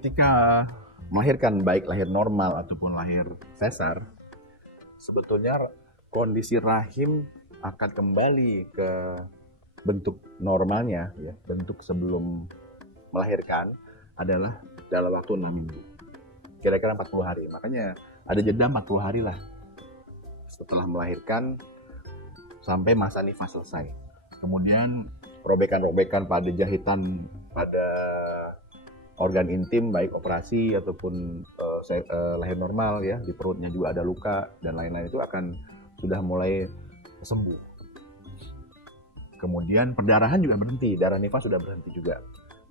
ketika melahirkan, baik lahir normal ataupun lahir sesar, sebetulnya kondisi rahim akan kembali ke bentuk normalnya, ya, bentuk sebelum melahirkan adalah dalam waktu 6 minggu. Kira-kira 40 hari. Makanya ada jeda 40 hari lah setelah melahirkan sampai masa nifas selesai. Kemudian robekan-robekan pada jahitan pada organ intim, baik operasi ataupun lahir normal, ya, di perutnya juga ada luka dan lain-lain, itu akan sudah mulai sembuh. Kemudian perdarahan juga berhenti, darah nifas sudah berhenti juga.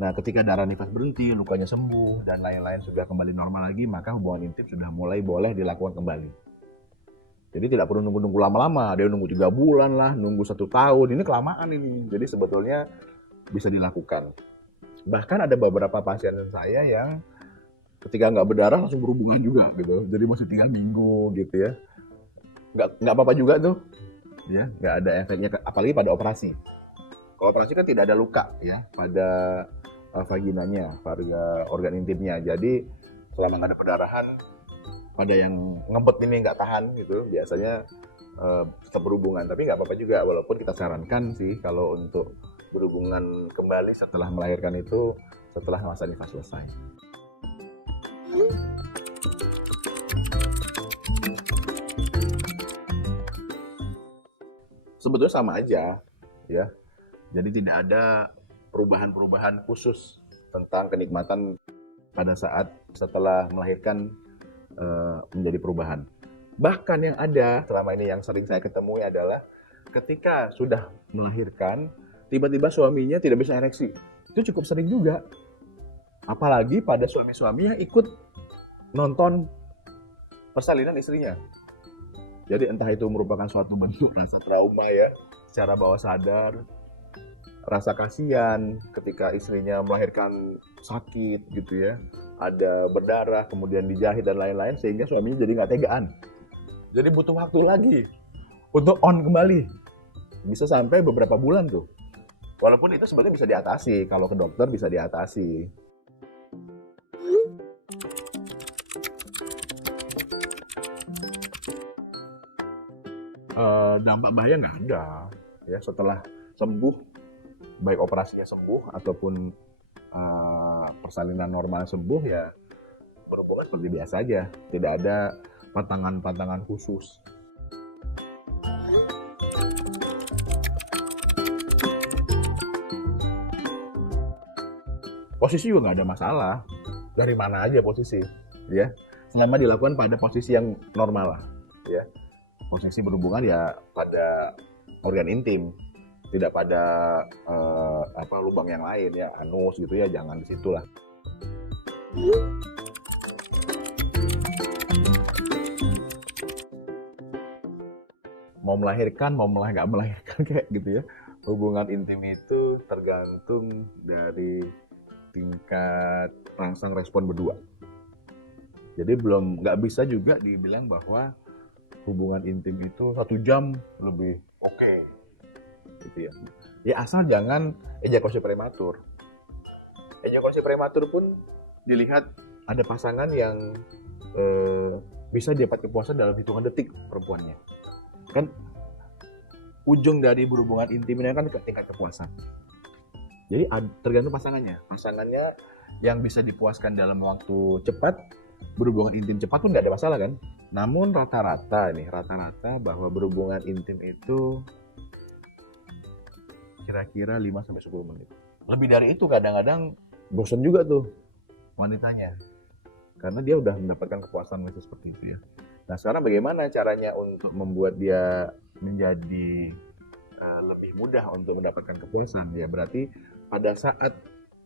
Nah, ketika darah nifas berhenti, lukanya sembuh dan lain-lain sudah kembali normal lagi, maka hubungan intim sudah mulai boleh dilakukan kembali. Jadi tidak perlu nunggu-nunggu lama-lama, dia nunggu 3 bulan lah, nunggu 1 tahun, ini kelamaan ini. Jadi sebetulnya bisa dilakukan. Bahkan ada beberapa pasien saya yang ketika nggak berdarah langsung berhubungan juga gitu. Jadi masih 3 minggu gitu ya. Nggak apa-apa juga tuh, ya, nggak ada efeknya, apalagi pada operasi. Kalau operasi kan tidak ada luka, ya, pada vaginanya, pada organ intimnya. Jadi selama nggak ada perdarahan, pada yang ngebet ini nggak tahan gitu, biasanya tetap berhubungan. Tapi nggak apa-apa juga, walaupun kita sarankan sih kalau untuk berhubungan kembali setelah melahirkan itu setelah masa nifas selesai. Sebetulnya sama aja, ya. Jadi tidak ada perubahan-perubahan khusus tentang kenikmatan pada saat setelah melahirkan menjadi perubahan. Bahkan yang ada selama ini yang sering saya ketemui adalah ketika sudah melahirkan, tiba-tiba suaminya tidak bisa ereksi. Itu cukup sering juga. Apalagi pada suami-suami yang ikut nonton persalinan istrinya. Jadi entah itu merupakan suatu bentuk rasa trauma, ya, secara bawah sadar, rasa kasihan ketika istrinya melahirkan sakit gitu ya, ada berdarah, kemudian dijahit dan lain-lain, sehingga suaminya jadi nggak tegaan. Jadi butuh waktu lagi untuk on kembali. Bisa sampai beberapa bulan tuh. Walaupun itu sebenarnya bisa diatasi, kalau ke dokter bisa diatasi. Dampak bahaya nggak ada, ya, setelah sembuh, baik operasinya sembuh ataupun persalinan normal sembuh, ya berhubungan seperti biasa aja, tidak ada pantangan-pantangan khusus. Posisi juga nggak ada masalah, dari mana aja posisi, ya, selama dilakukan pada posisi yang normal lah, ya. Posisi berhubungan ya pada organ intim, tidak pada lubang yang lain, ya, anus gitu ya, jangan di situ lah. Mau melahirkan, nggak melahirkan kayak gitu ya. Hubungan intim itu tergantung dari tingkat rangsang respon berdua. Jadi nggak bisa juga dibilang bahwa hubungan intim itu 1 jam lebih oke, gitu ya. Ya asal jangan ejakulasi prematur. Ejakulasi prematur pun dilihat ada pasangan yang bisa dapat kepuasan dalam hitungan detik perempuannya. Kan ujung dari berhubungan intim ini kan tingkat kepuasan. Jadi tergantung pasangannya. Pasangannya yang bisa dipuaskan dalam waktu cepat, berhubungan intim cepat pun nggak ada masalah kan. Namun rata-rata bahwa berhubungan intim itu kira-kira 5-10 menit. Lebih dari itu kadang-kadang bosan juga tuh wanitanya. Karena dia udah mendapatkan kepuasan seperti itu ya. Nah, sekarang bagaimana caranya untuk membuat dia menjadi lebih mudah untuk mendapatkan kepuasan? Ya berarti pada saat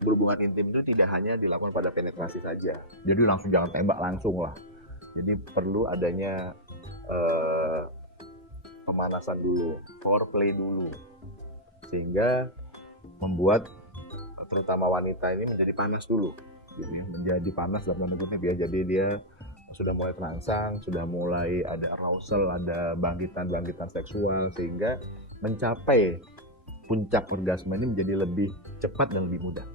berhubungan intim itu tidak hanya dilakukan pada penetrasi saja. Jadi langsung jangan tembak langsung lah. Jadi perlu adanya pemanasan dulu, foreplay dulu, sehingga membuat terutama wanita ini menjadi panas dulu, gitu ya, menjadi panas dalam tanda kutip ya. Jadi dia sudah mulai terangsang, sudah mulai ada arousal, ada bangkitan seksual, sehingga mencapai puncak orgasme ini menjadi lebih cepat dan lebih mudah.